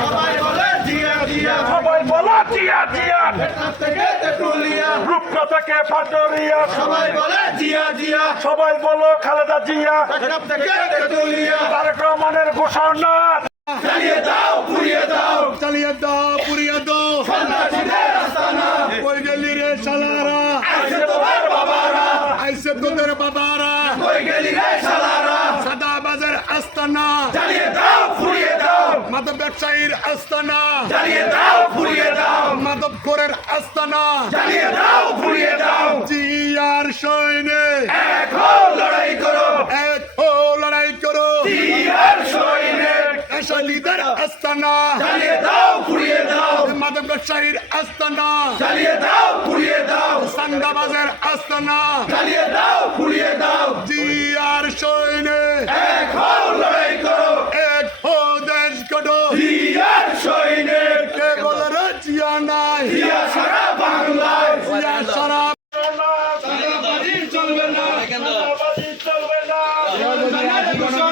সবাই বলে জিয়া জিয়া, সবাই বলে জিয়া জিয়া, রূপনা থেকে পাটুরিয়া, সবাই বলে জিয়া জিয়া, সবাই বলো খালেদা জিয়া, তারেক রহমানের ঘোষণা চালিয়ে দাও পুড়িয়ে দাও, চালিয়ে দাও পুড়িয়ে দাও, সন্ত্রাসীদের আস্তানা কই গেলি রে শালারা, আইছে তোমার বাবারা, আইছে তোদের বাবারা, কই গেলি রে শালারা, সাদাবাজের আস্তানা চালিয়ে দাও পুড়িয়ে দাও, মাদক ব্যবসায়ীর আস্তানা চালিয়ে দাও পুড়িয়ে দাও, মাদকখোরের আস্তানা চালিয়ে দাও পুড়িয়ে দাও, জিয়ার সৈনিক এক হও লড়াই করো, এক হও লড়াই করো, জিয়ার সৈনিক শালীদের আস্তানা চালিয়ে দাও পুড়িয়ে দাও, মাদক ব্যবসায়ীর আস্তানা চালিয়ে দাও পুড়িয়ে দাও, সান্দাবাজের আস্তানা চালিয়ে দাও পুড়িয়ে দাও, জিয়ার সৈনিক এক হও লড়াই করো, এক হও দেশ গঠো, জিয়ার সৈনিক কে বলে রে জিয়া নাই, জিয়া সারা বাংলায়, জিয়া সারা চলবে না, চলবে না,